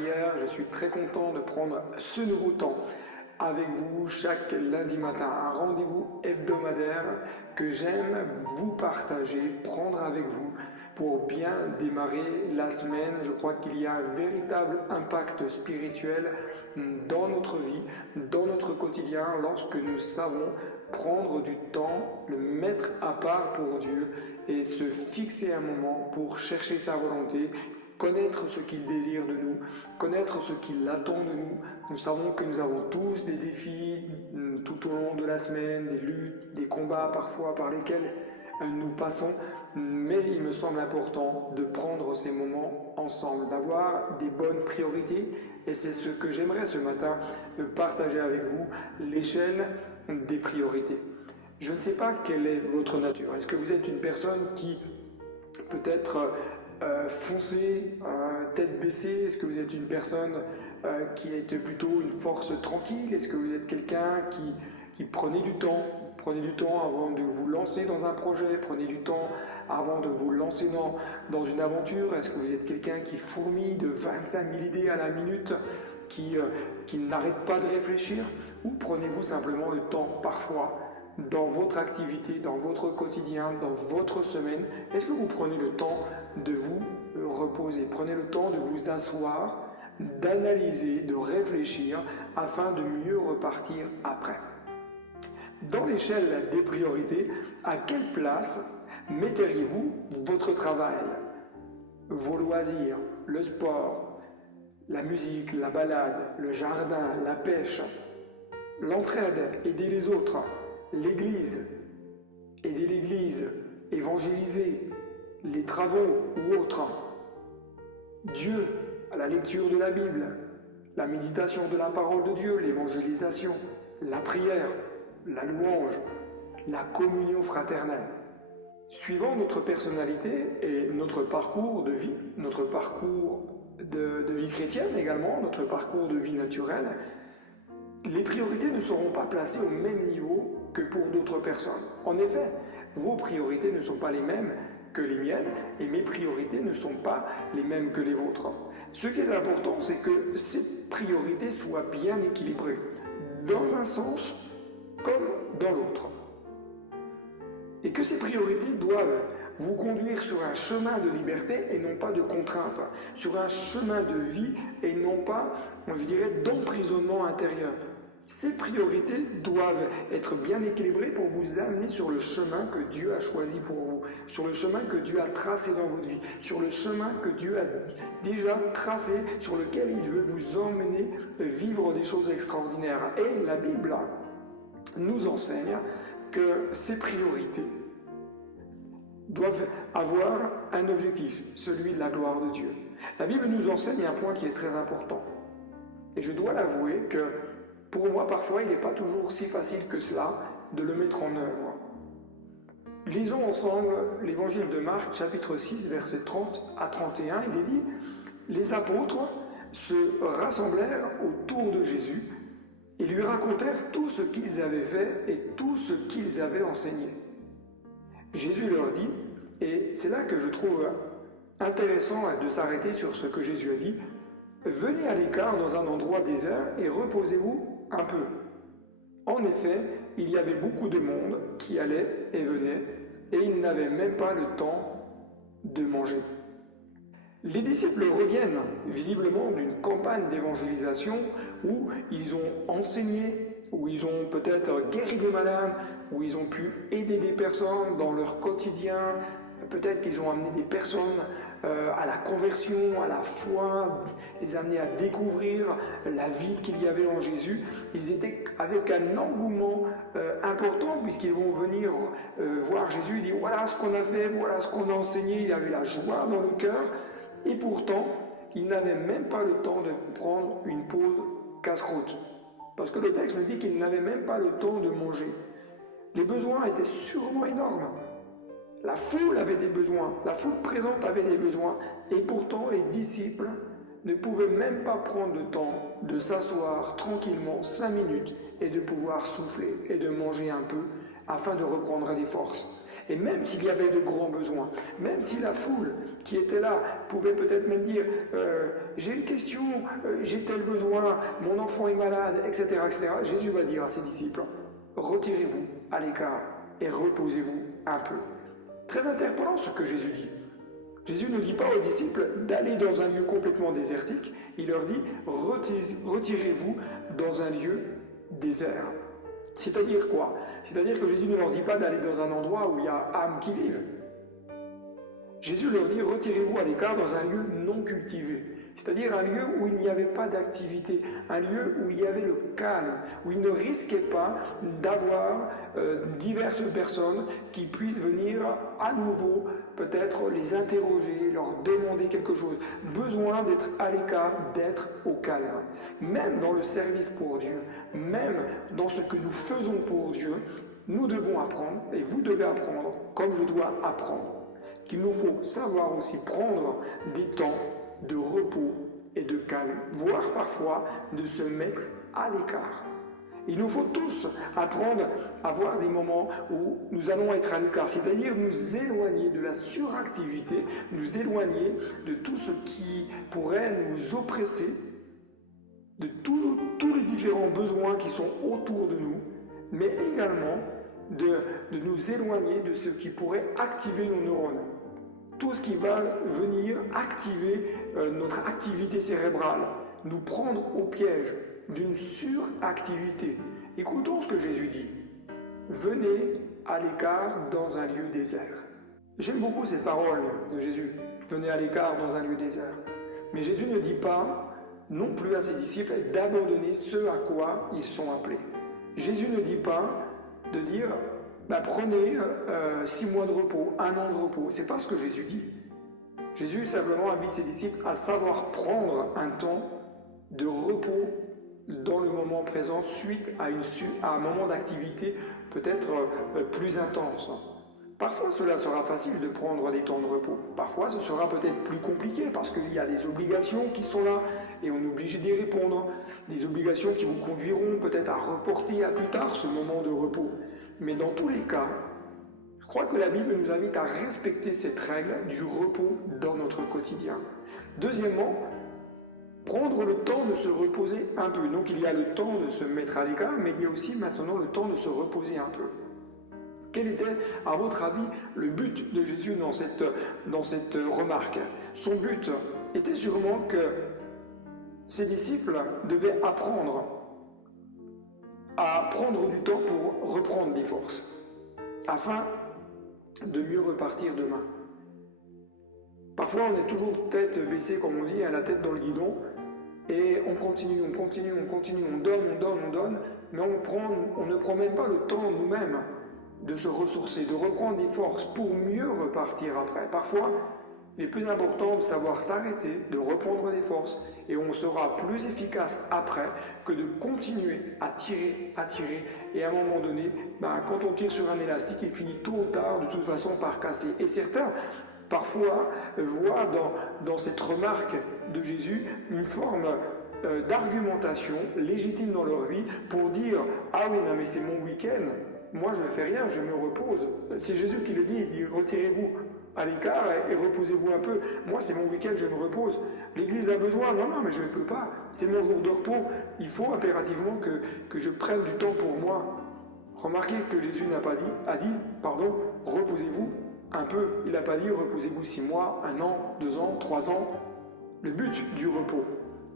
prière. Je suis très content de prendre ce nouveau temps avec vous chaque lundi matin. Un rendez-vous hebdomadaire que j'aime vous partager, prendre avec vous pour bien démarrer la semaine. Je crois qu'il y a un véritable impact spirituel dans notre vie, dans notre quotidien, lorsque nous savons prendre du temps, le mettre à part pour Dieu et se fixer un moment pour chercher sa volonté, connaître ce qu'il désire de nous, connaître ce qu'il attend de nous. Nous savons que nous avons tous des défis tout au long de la semaine, des luttes, des combats parfois par lesquels nous passons, mais il me semble important de prendre ces moments ensemble, d'avoir des bonnes priorités, et c'est ce que j'aimerais ce matin partager avec vous, l'échelle des priorités. Je ne sais pas quelle est votre nature. Est-ce que vous êtes une personne qui peut-être foncée, tête baissée? Est-ce que vous êtes une personne qui est plutôt une force tranquille? Est-ce que vous êtes quelqu'un qui prenez du temps? Prenez du temps avant de vous lancer dans un projet, prenez du temps avant de vous lancer dans une aventure. Est-ce que vous êtes quelqu'un qui fourmille de 25 000 idées à la minute, qui n'arrête pas de réfléchir? Ou prenez-vous simplement le temps parfois dans votre activité, dans votre quotidien, dans votre semaine? Est-ce que vous prenez le temps de vous reposer? Prenez le temps de vous asseoir, d'analyser, de réfléchir afin de mieux repartir après. Dans l'échelle des priorités, à quelle place metteriez-vous votre travail, vos loisirs, le sport, la musique, la balade, le jardin, la pêche, l'entraide, aider les autres, l'église, aider l'église, évangéliser, les travaux ou autres, Dieu, à la lecture de la Bible, la méditation de la parole de Dieu, l'évangélisation, la prière, la louange, la communion fraternelle. Suivant notre personnalité et notre parcours de vie, notre parcours de vie chrétienne également, notre parcours de vie naturelle, les priorités ne seront pas placées au même niveau que pour d'autres personnes. En effet, vos priorités ne sont pas les mêmes que les miennes et mes priorités ne sont pas les mêmes que les vôtres. Ce qui est important, c'est que ces priorités soient bien équilibrées, dans un sens comme dans l'autre. Et que ces priorités doivent vous conduire sur un chemin de liberté et non pas de contrainte, sur un chemin de vie et non pas, je dirais, d'emprisonnement intérieur. Ces priorités doivent être bien équilibrées pour vous amener sur le chemin que Dieu a choisi pour vous, sur le chemin que Dieu a tracé dans votre vie, sur le chemin que Dieu a déjà tracé, sur lequel il veut vous emmener vivre des choses extraordinaires. Et la Bible nous enseigne que ces priorités doivent avoir un objectif, celui de la gloire de Dieu. La Bible nous enseigne un point qui est très important. Et je dois l'avouer que pour moi, parfois, il n'est pas toujours si facile que cela de le mettre en œuvre. Lisons ensemble l'évangile de Marc, chapitre 6, versets 30 à 31. Il est dit « Les apôtres se rassemblèrent autour de Jésus et lui racontèrent tout ce qu'ils avaient fait et tout ce qu'ils avaient enseigné. Jésus leur dit, et c'est là que je trouve intéressant de s'arrêter sur ce que Jésus a dit, « Venez à l'écart dans un endroit désert et reposez-vous un peu. » En effet, il y avait beaucoup de monde qui allait et venait, et ils n'avaient même pas le temps de manger. Les disciples reviennent visiblement d'une campagne d'évangélisation où ils ont enseigné, où ils ont peut-être guéri des malades, où ils ont pu aider des personnes dans leur quotidien, peut-être qu'ils ont amené des personnes à la conversion, à la foi, les amener à découvrir la vie qu'il y avait en Jésus. Ils étaient avec un engouement important puisqu'ils vont venir voir Jésus. Ils disent voilà ce qu'on a fait, voilà ce qu'on a enseigné. Il avait la joie dans le cœur et pourtant ils n'avaient même pas le temps de prendre une pause casse-croûte. Parce que le texte nous dit qu'ils n'avaient même pas le temps de manger. Les besoins étaient sûrement énormes. La foule avait des besoins, la foule présente avait des besoins, et pourtant les disciples ne pouvaient même pas prendre le temps de s'asseoir tranquillement 5 minutes et de pouvoir souffler et de manger un peu afin de reprendre des forces. Et même s'il y avait de grands besoins, même si la foule qui était là pouvait peut-être même dire j'ai une question, j'ai tel besoin, mon enfant est malade, etc., etc., Jésus va dire à ses disciples, retirez-vous à l'écart et reposez-vous un peu. Très interpellant ce que Jésus dit. Jésus ne dit pas aux disciples d'aller dans un lieu complètement désertique, il leur dit retirez-vous dans un lieu désert. C'est-à-dire quoi? C'est-à-dire que Jésus ne leur dit pas d'aller dans un endroit où il y a âmes qui vivent. Jésus leur dit retirez-vous à l'écart dans un lieu non cultivé. C'est-à-dire un lieu où il n'y avait pas d'activité, un lieu où il y avait le calme, où il ne risquait pas d'avoir diverses personnes qui puissent venir à nouveau peut-être les interroger, leur demander quelque chose. Besoin d'être à l'écart, d'être au calme. Même dans le service pour Dieu, même dans ce que nous faisons pour Dieu, nous devons apprendre, et vous devez apprendre, comme je dois apprendre, qu'il nous faut savoir aussi prendre des temps de repos et de calme, voire parfois de se mettre à l'écart. Il nous faut tous apprendre à avoir des moments où nous allons être à l'écart, c'est-à-dire nous éloigner de la suractivité, nous éloigner de tout ce qui pourrait nous oppresser, de tous les différents besoins qui sont autour de nous, mais également de nous éloigner de ce qui pourrait activer nos neurones. Tout ce qui va venir activer notre activité cérébrale, nous prendre au piège d'une suractivité. Écoutons ce que Jésus dit. Venez à l'écart dans un lieu désert. J'aime beaucoup ces paroles de Jésus. Venez à l'écart dans un lieu désert. Mais Jésus ne dit pas non plus à ses disciples d'abandonner ce à quoi ils sont appelés. Jésus ne dit pas de dire prenez 6 mois de repos, 1 an de repos. C'est pas ce que Jésus dit. Jésus simplement invite ses disciples à savoir prendre un temps de repos dans le moment présent suite à un moment d'activité peut-être plus intense. Parfois cela sera facile de prendre des temps de repos. Parfois ce sera peut-être plus compliqué parce qu'il y a des obligations qui sont là et on est obligé d'y répondre. Des obligations qui vous conduiront peut-être à reporter à plus tard ce moment de repos. Mais dans tous les cas, je crois que la Bible nous invite à respecter cette règle du repos dans notre quotidien. Deuxièmement, prendre le temps de se reposer un peu. Donc il y a le temps de se mettre à l'écart, mais il y a aussi maintenant le temps de se reposer un peu. Quel était, à votre avis, le but de Jésus dans cette remarque? Son but était sûrement que ses disciples devaient apprendre à prendre du temps pour reprendre des forces, afin de mieux repartir demain. Parfois, on est toujours tête baissée, comme on dit, à la tête dans le guidon, et on continue, on donne, mais on ne prend même pas le temps nous-mêmes de se ressourcer, de reprendre des forces pour mieux repartir après. Parfois, il est plus important de savoir s'arrêter, de reprendre des forces, et on sera plus efficace après que de continuer à tirer, et à un moment donné, quand on tire sur un élastique, il finit tôt ou tard de toute façon par casser. Et certains, parfois, voient dans cette remarque de Jésus une forme d'argumentation légitime dans leur vie pour dire « Ah oui, non mais c'est mon week-end, moi je ne fais rien, je me repose ». C'est Jésus qui le dit, il dit « Retirez-vous à l'écart et reposez-vous un peu. Moi, c'est mon week-end, je me repose. L'église a besoin. Non, mais je ne peux pas. C'est mon jour de repos. Il faut impérativement que je prenne du temps pour moi. » Remarquez que Jésus a dit, reposez-vous un peu. Il n'a pas dit, reposez-vous 6 mois, 1 an, 2 ans, 3 ans. Le but du repos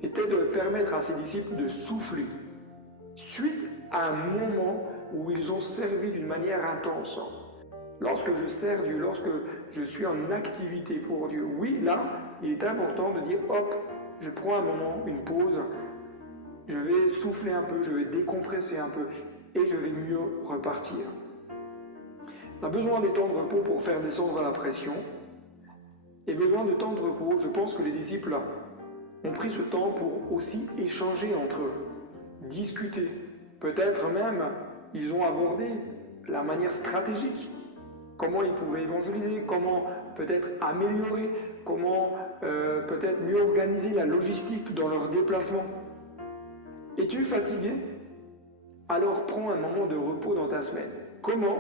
était de permettre à ses disciples de souffler suite à un moment où ils ont servi d'une manière intense. Lorsque je sers Dieu, lorsque je suis en activité pour Dieu, oui, là, il est important de dire, hop, je prends un moment, une pause, je vais souffler un peu, je vais décompresser un peu, et je vais mieux repartir. On a besoin des temps de repos pour faire descendre la pression, et besoin de temps de repos, je pense que les disciples ont pris ce temps pour aussi échanger entre eux, discuter, peut-être même, ils ont abordé la manière stratégique, comment ils pouvaient évangéliser, comment peut-être améliorer, comment peut-être mieux organiser la logistique dans leur déplacement. Es-tu fatigué? Alors prends un moment de repos dans ta semaine. Comment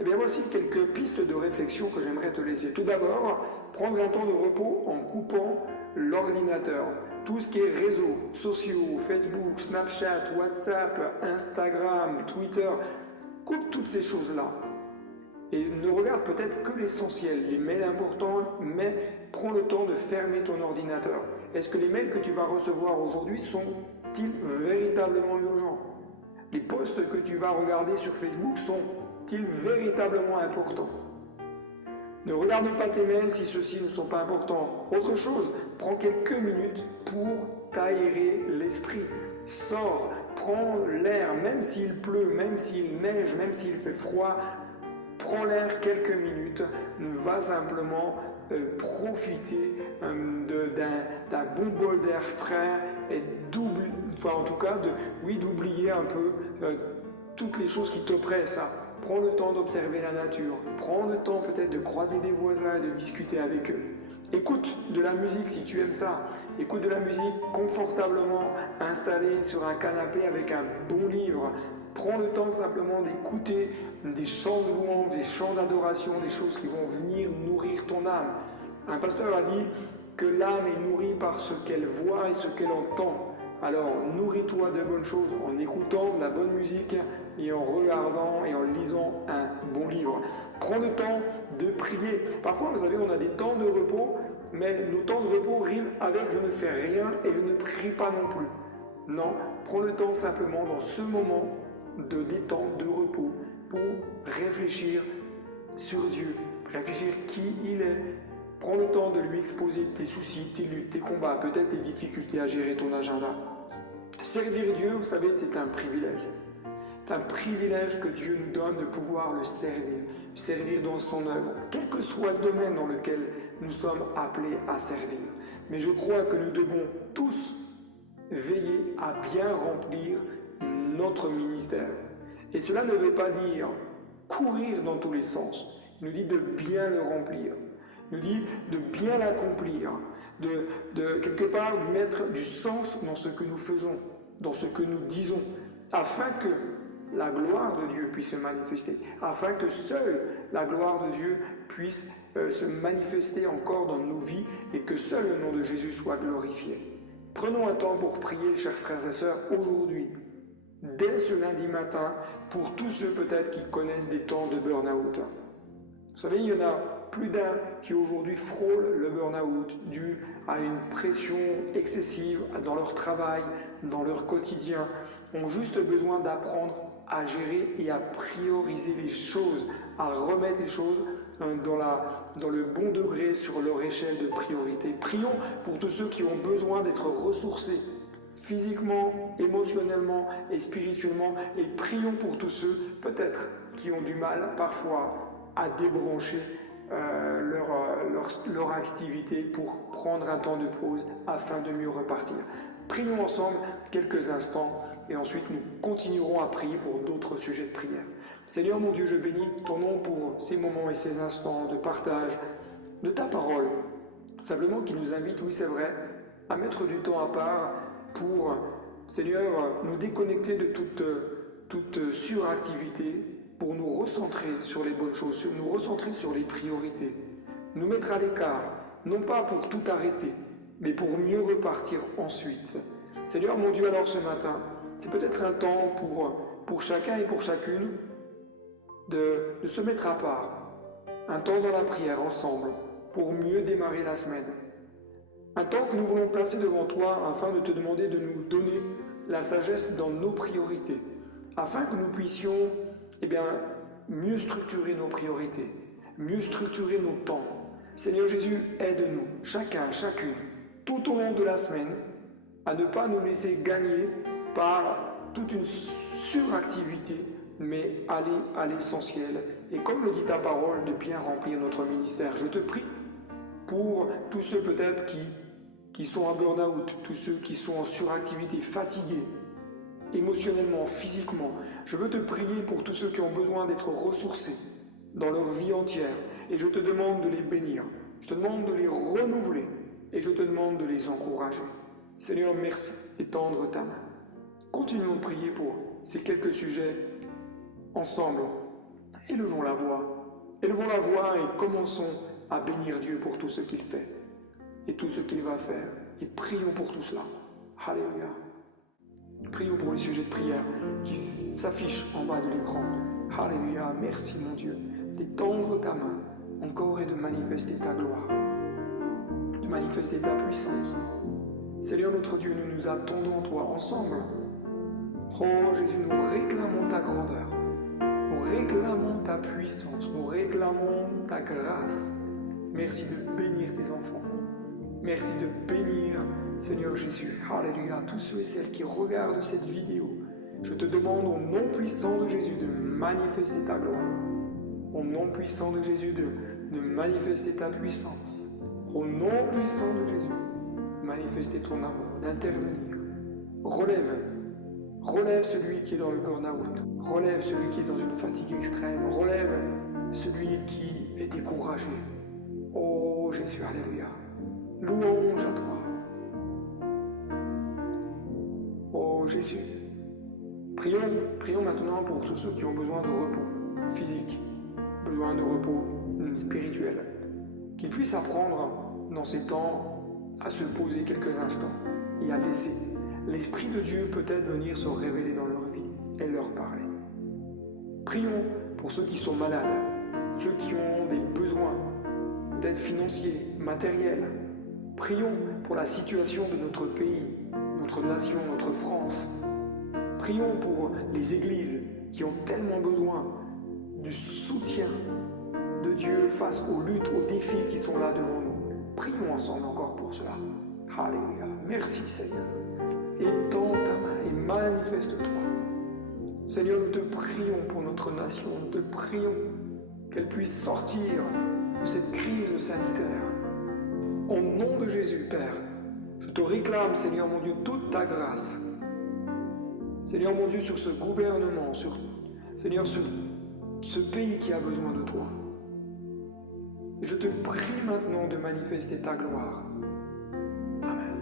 Eh bien, voici quelques pistes de réflexion que j'aimerais te laisser. Tout d'abord, prendre un temps de repos en coupant l'ordinateur. Tout ce qui est réseaux sociaux, Facebook, Snapchat, WhatsApp, Instagram, Twitter, coupe toutes ces choses-là. Et ne regarde peut-être que l'essentiel, les mails importants, mais prends le temps de fermer ton ordinateur. Est-ce que les mails que tu vas recevoir aujourd'hui sont-ils véritablement urgents? Les posts que tu vas regarder sur Facebook sont-ils véritablement importants? Ne regarde pas tes mails si ceux-ci ne sont pas importants. Autre chose, prends quelques minutes pour t'aérer l'esprit. Sors, prends l'air, même s'il pleut, même s'il neige, même s'il fait froid. Prends l'air quelques minutes, va simplement profiter d'un bon bol d'air frais et d'oublier un peu toutes les choses qui t'oppressent. Prends le temps d'observer la nature, prends le temps peut-être de croiser des voisins et de discuter avec eux. Écoute de la musique si tu aimes ça, écoute de la musique confortablement installé sur un canapé avec un bon livre. Prends le temps simplement d'écouter des chants de louange, des chants d'adoration, des choses qui vont venir nourrir ton âme. Un pasteur a dit que l'âme est nourrie par ce qu'elle voit et ce qu'elle entend. Alors nourris-toi de bonnes choses en écoutant de la bonne musique et en regardant et en lisant un bon livre. Prends le temps de prier. Parfois, vous savez, on a des temps de repos, mais nos temps de repos riment avec je ne fais rien et je ne prie pas non plus. Non, prends le temps simplement dans ce moment de détente, de repos, pour réfléchir sur Dieu, réfléchir qui il est. Prends le temps de lui exposer tes soucis, tes luttes, tes combats, peut-être tes difficultés à gérer ton agenda. Servir Dieu, vous savez, c'est un privilège. C'est un privilège que Dieu nous donne de pouvoir le servir dans son œuvre, quel que soit le domaine dans lequel nous sommes appelés à servir. Mais je crois que nous devons tous veiller à bien remplir notre ministère. Et cela ne veut pas dire courir dans tous les sens. Il nous dit de bien le remplir. Il nous dit de bien l'accomplir, de quelque part mettre du sens dans ce que nous faisons, dans ce que nous disons, afin que la gloire de Dieu puisse se manifester, afin que seule la gloire de Dieu puisse se manifester encore dans nos vies et que seul le nom de Jésus soit glorifié. Prenons un temps pour prier, chers frères et sœurs, aujourd'hui, dès ce lundi matin, pour tous ceux peut-être qui connaissent des temps de burn-out. Vous savez, il y en a plus d'un qui aujourd'hui frôlent le burn-out dû à une pression excessive dans leur travail, dans leur quotidien, ont juste besoin d'apprendre à gérer et à prioriser les choses, à remettre les choses dans le bon degré sur leur échelle de priorité. Prions pour tous ceux qui ont besoin d'être ressourcés physiquement, émotionnellement et spirituellement, et prions pour tous ceux peut-être qui ont du mal parfois à débrancher leur activité pour prendre un temps de pause afin de mieux repartir. Prions ensemble quelques instants et ensuite nous continuerons à prier pour d'autres sujets de prière. Seigneur mon Dieu, je bénis ton nom pour ces moments et ces instants de partage de ta parole, simplement qui nous invite, oui c'est vrai, à mettre du temps à part pour, Seigneur, nous déconnecter de toute suractivité, pour nous recentrer sur les bonnes choses, nous recentrer sur les priorités, nous mettre à l'écart, non pas pour tout arrêter, mais pour mieux repartir ensuite. Seigneur mon Dieu, alors ce matin, c'est peut-être un temps pour chacun et pour chacune de se mettre à part, un temps dans la prière ensemble, pour mieux démarrer la semaine. Un temps que nous voulons placer devant toi afin de te demander de nous donner la sagesse dans nos priorités, afin que nous puissions mieux structurer nos priorités, mieux structurer nos temps. Seigneur Jésus, aide-nous, chacun, chacune, tout au long de la semaine, à ne pas nous laisser gagner par toute une suractivité, mais aller à l'essentiel. Et comme le dit ta parole, de bien remplir notre ministère. Je te prie pour tous ceux peut-être qui sont en burn-out, tous ceux qui sont en suractivité, fatigués, émotionnellement, physiquement. Je veux te prier pour tous ceux qui ont besoin d'être ressourcés dans leur vie entière. Et je te demande de les bénir. Je te demande de les renouveler. Et je te demande de les encourager. Seigneur, merci et tendre ta main. Continuons de prier pour ces quelques sujets ensemble. Élevons la voix. Élevons la voix et commençons à bénir Dieu pour tout ce qu'il fait et tout ce qu'il va faire. Et prions pour tout cela. Alléluia. Prions pour les sujets de prière qui s'affichent en bas de l'écran. Alléluia. Merci mon Dieu d'étendre ta main encore et de manifester ta gloire, de manifester ta puissance. Seigneur notre Dieu, nous nous attendons toi ensemble. Oh Jésus, nous réclamons ta grandeur, nous réclamons ta puissance, nous réclamons ta grâce. Merci de bénir tes enfants. Merci de bénir, Seigneur Jésus, alléluia, tous ceux et celles qui regardent cette vidéo. Je te demande au nom puissant de Jésus de manifester ta gloire. Au nom puissant de Jésus de manifester ta puissance. Au nom puissant de Jésus, de manifester ton amour, d'intervenir. Relève celui qui est dans le burn-out. Relève celui qui est dans une fatigue extrême. Relève celui qui est découragé. Oh Jésus, alléluia. Louange à toi. Oh Jésus. Prions maintenant pour tous ceux qui ont besoin de repos physique, besoin de repos spirituel. Qu'ils puissent apprendre dans ces temps à se poser quelques instants et à laisser l'Esprit de Dieu peut-être venir se révéler dans leur vie et leur parler. Prions pour ceux qui sont malades, ceux qui ont des besoins, peut-être financiers, matériels. Prions pour la situation de notre pays, notre nation, notre France. Prions pour les églises qui ont tellement besoin du soutien de Dieu face aux luttes, aux défis qui sont là devant nous. Prions ensemble encore pour cela. Alléluia. Merci Seigneur. Étends ta main et manifeste-toi. Seigneur, nous te prions pour notre nation. Nous te prions qu'elle puisse sortir de cette crise sanitaire. Au nom de Jésus, Père, je te réclame, Seigneur mon Dieu, toute ta grâce. Seigneur mon Dieu, sur ce gouvernement, Seigneur, sur ce pays qui a besoin de toi. Et je te prie maintenant de manifester ta gloire. Amen.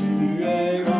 Tu es grand.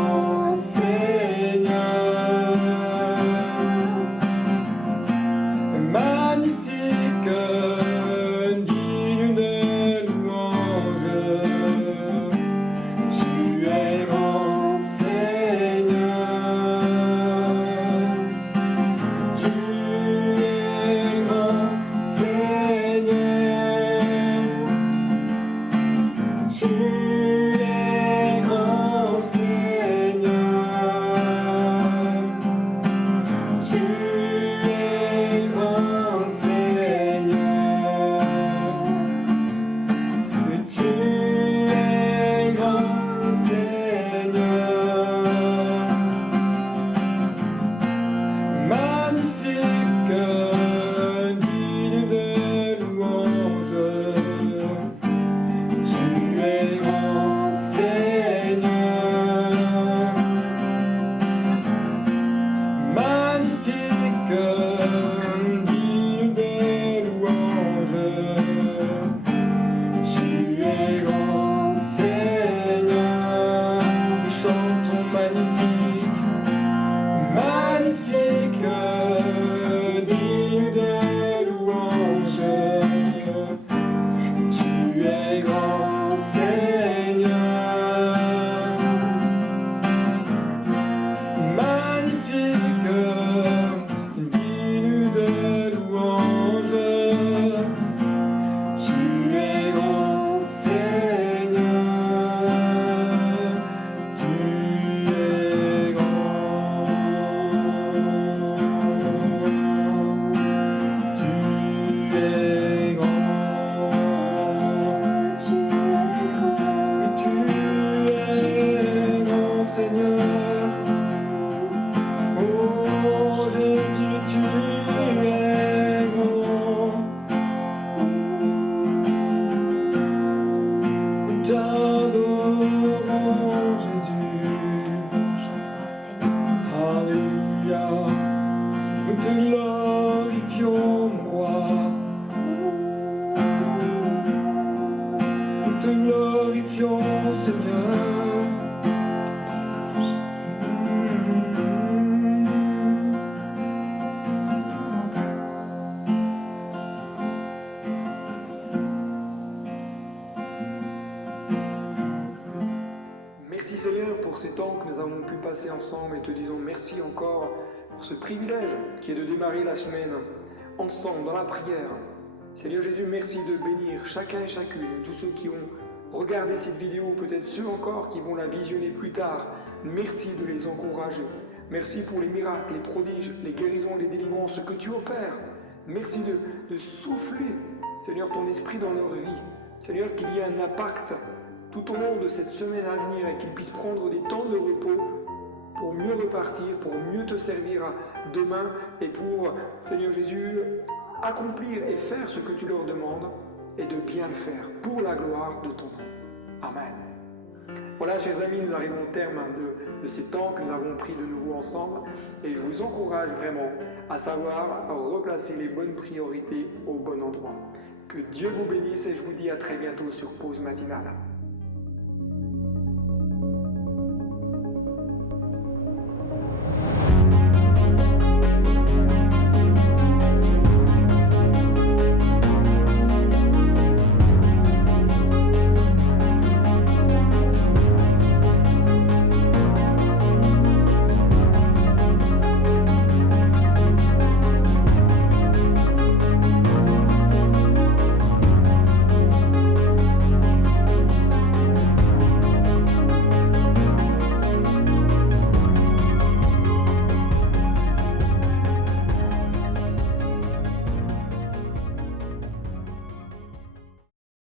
ces temps que nous avons pu passer ensemble et te disons merci encore pour ce privilège qui est de démarrer la semaine ensemble dans la prière. Seigneur Jésus, merci de bénir chacun et chacune, tous ceux qui ont regardé cette vidéo, peut-être ceux encore qui vont la visionner plus tard. Merci de les encourager. Merci pour les miracles, les prodiges, les guérisons et les délivrances que tu opères. Merci de souffler, Seigneur, ton esprit dans leur vie. Seigneur, qu'il y ait un impact tout au long de cette semaine à venir et qu'ils puissent prendre des temps de repos pour mieux repartir, pour mieux te servir demain et pour, Seigneur Jésus, accomplir et faire ce que tu leur demandes et de bien le faire pour la gloire de ton nom. Amen. Voilà, chers amis, nous arrivons au terme de ces temps que nous avons pris de nouveau ensemble et je vous encourage vraiment à savoir replacer les bonnes priorités au bon endroit. Que Dieu vous bénisse et je vous dis à très bientôt sur Pause Matinale.